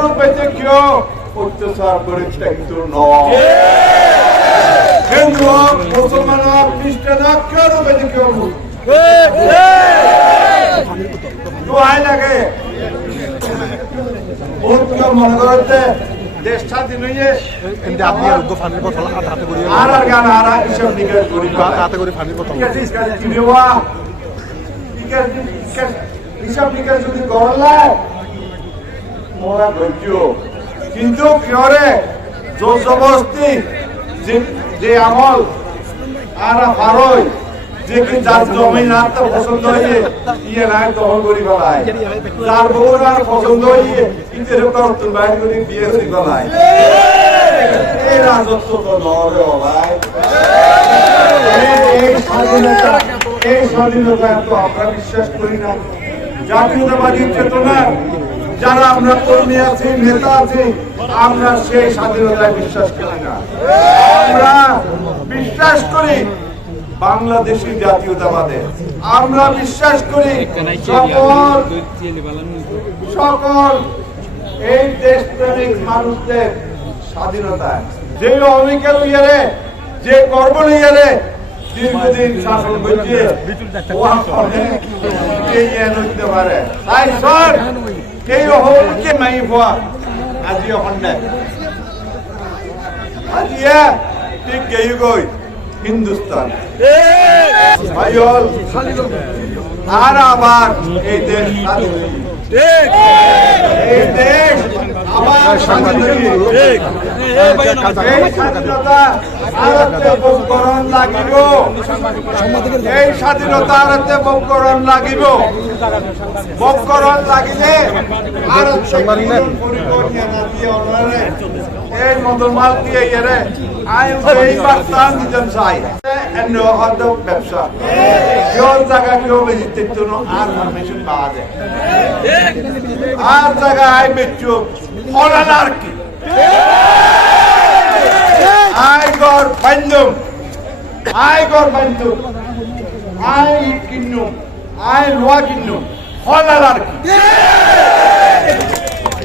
রূপে যে কেউ অত্যাচার করে কিন্তু নয় হিন্দু হোক মুসলমান হোক খ্রিস্টান হোক কেউ রূপে কেউ দোহাই লাগে বহুত কেউ মনে করতে দেশ স্বাধীন হইয়ে আপনি আর ফানির বোতল হাতে হাতে করে আর আর গান আর আর হিসাব নিকাশ করি হাতে করে ফানির বোতল হিসাব যদি করলে মোরা ধৈর্য কিন্তু কিয়রে জোর জবরদস্তি যে আমল, আর পারই যে কি যার জমি না তো পছন্দ হইয়ে ইয়ে নাই দখল করি ফেলায়। যার বউ না পছন্দ হইয়ে কিন্তু এরকম তোর বাইরে করে বিয়ে করি ফেলায়। এই রাজত্ব তো নরে ভাই। এই স্বাধীনতা এই স্বাধীনতা তো আমরা বিশ্বাস করি না। জাতীয়তাবাদী চেতনা যারা আমরা কর্মী আছি নেতা আছি আমরা সেই স্বাধীনতায় বিশ্বাস করি না। আমরা বিশ্বাস করি বাংলাদেশি জাতীয়তাবাদে। আমরা বিশ্বাস করি সকল সকল এই দেশপ্রেমিক মানুষদের স্বাধীনতা যে অমিকেল ইয়ারে যে গর্ব ইয়ারে দীর্ঘদিন শাসন করছে ইয়ে পারে। তাই স্যার কেই হলকে মাই ভুয়া আজি অখণ্ডে আজি এ ঠিক গেই গৈ হিন্দুস্তান। ভাই হল আর আবার এই দেশ। এই স্বাধীন স্বাধীনতা ভারতে বঙ্করণ লাগিব এই স্বাধীনতা ভারতে বঙ্করণ লাগিব বঙ্করণ এই মদরমাল দিয়ে ইয়ারে আইন এই বার্তা নিজন চাই। এন্ন হয়তো ব্যবসা। কেউ জায়গা কেউ বেশি তেতুন আর পারমিশন পাওয়া যায়। আর জায়গা আই বেচু অনার কি আই গর বান্ধব আই গর বান্ধব আই আই লোয়া কিনুম হলার আর কি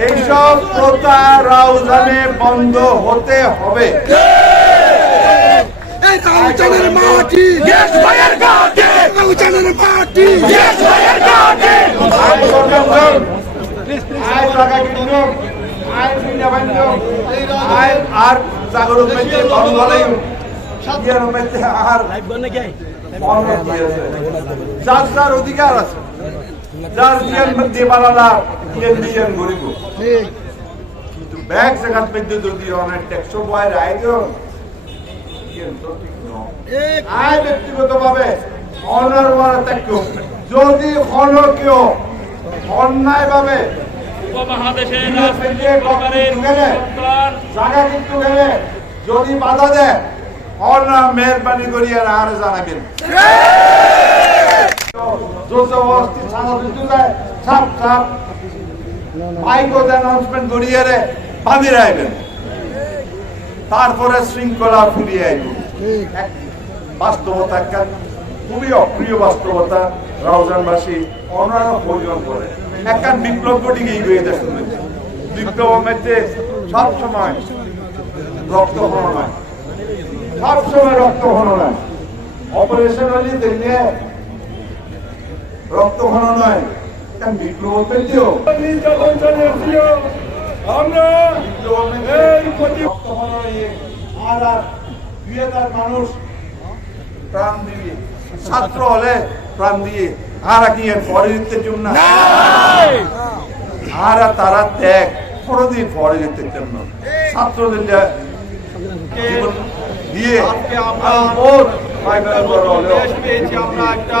এইসব প্রথা রাউজানে বন্ধ হতে হবে। রাউজানের মাটি। দেশ ভাইয়ের ঘাটে। রাউজানের মাটি। দেশ ভাইয়ের ঘাটে। আই গর আই আই কিনা বান্ধব আই আর জাগরুক মেতে মেতে যার যার অধিকার আছে যার জিয়ান মধ্যে বানালা গরিব। কিন্তু ব্যাগ মধ্যে যদি অনেক ট্যাক্স বয় রায় দিও। ইয়ান তো ঠিক নয় আয় ব্যক্তিগতভাবে অনার ওয়ারা ত্যাগ যদি কেউ অন্যায় ভাবে জায়গা কিন্তু গেলে যদি বাধা দেয় মেহরবানি করি আর আর জানাবেন মাইকত অ্যানাউন্সমেন্ট করিয়ে তারপরে শৃঙ্খলা ফিরিয়ে আইব। বাস্তবতা খুবই অপ্রিয় বাস্তবতা রাউজানবাসী অন্যান্য প্রয়োজন করে। একটা বিপ্লব ঘটি গিয়ে গিয়ে দেশ বিপ্লব মধ্যে সবসময় রক্ত হনো নয় সবসময় রক্ত হনো নয় অপারেশন হলে দেখলে রক্ত ঘন চলে আসিও আমরা এই প্রতি আর আর দুই হাজার মানুষ প্রাণ দিয়ে ছাত্র হলে প্রাণ দিয়ে আর কি এর পরে দিতে জন্য আর তারা ত্যাগ কোনোদিন পরে দিতে জন্য ছাত্রদের দিয়ে আমরা আমরা একটা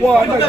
ওই লোক